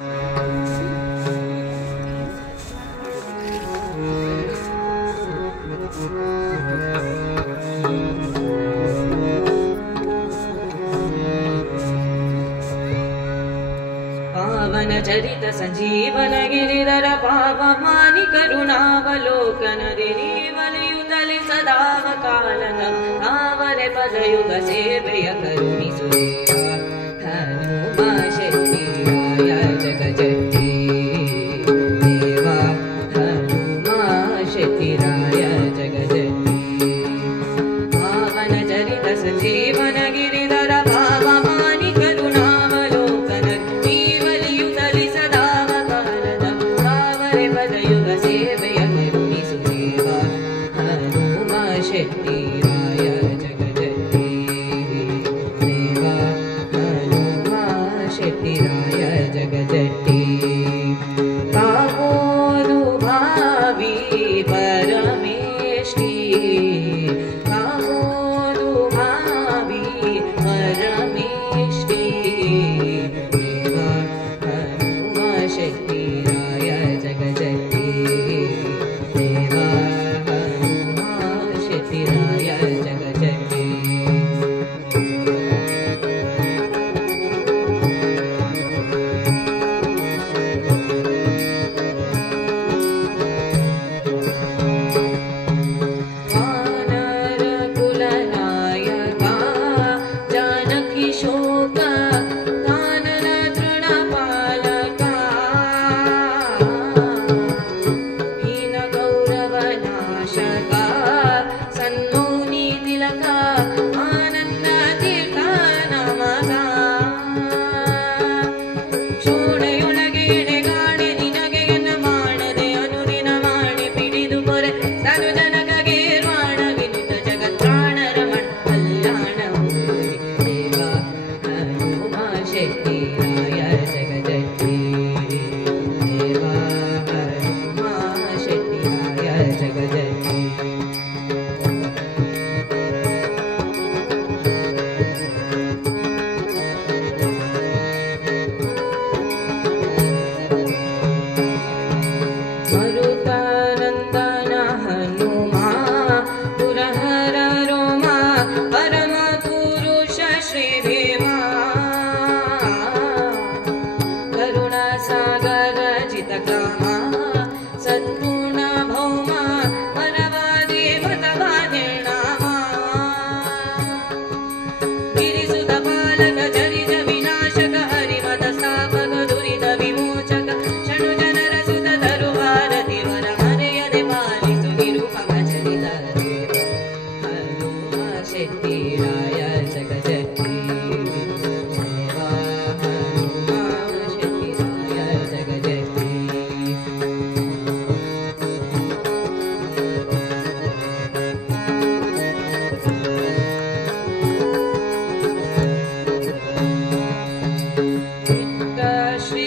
पावन चरित संजीवन गिरिधर पावमानि करुणावलोकन दिनीवलयुतले सदाव कालन आवरे पदयुग सेवेय करुणिसुदेवा हनुमा शेट्टिराय जगजट्टी देवा हनुमा शेट्टिराय जगजट्टी पावन चरित संजीवन गिरिधर पावमानि करुणावलोकन दिनीवलयुतले सदाव कालन आवरे पदयुग सेवेय करुणिसुदेवा हनुमा शेट्टिराय जगजट्टी देवा हनुमा शेट्टिराय जगजट्टी कामोनुभावी परमेष्टि कामोनुभावी परमेष्टि देवा हनुमा शेट्टिराय जगजट्टी देवा हनुमा शेट्टिराय जगजट्टी वानर कुलनायका जानकी शोक कानन तृणपालका हीन गौरवनाशका सन्मौनि तिलका आनन्द तीर्थ नमगा ಶೋಣೆಯೊಳಗೆ ಎಣೆಗಾಣೆ ನಿನಗೆ ಎನ್ನ ಮಾಡದೆ ಅನುದಿನ ಮಾಡಿ ಪಿಡಿದು ಪೊರೆ ಸನು ಜನಕಗೆ ರಾಣ ವಿನುತ ಜಗತ್ರಾಣ ರಮಣ ಕಲ್ಯಾಣ ದೇವಾ ಹನುಮ ಶೆಟ್ಟಿರಾಯ ಜಗಜಟ್ಟಿ ದೇವಾ ಹನುಮ ಶೆಟ್ಟಿರಾಯ ಜಗಜಟ್ಟಿ मरुतानन्दन हनुमा पुरहर रोमा परम पुरुष श्रीदेवा करुणासागर जितकामा सद्गुण भौमा परवादी भतवा निर्णामा गिरिसुत पालक जरिज विनाशक हरिमत स्थापक दुरित विमोचक षणु जनर सुत धरु भारति वर मರೆಯದೆ ಪಾಲಿಸು ನಿರುಪಮ ಚರಿತ ದೇವ ಹನುಮ ಶೆಟ್ಟಿರಾಯ ಜಗಜಟ್ಟಿ ದೇವಾ ಹನುಮ ಶೆಟ್ಟಿರಾಯ ಜಗಜಟ್ಟಿ ಶ್ರೀ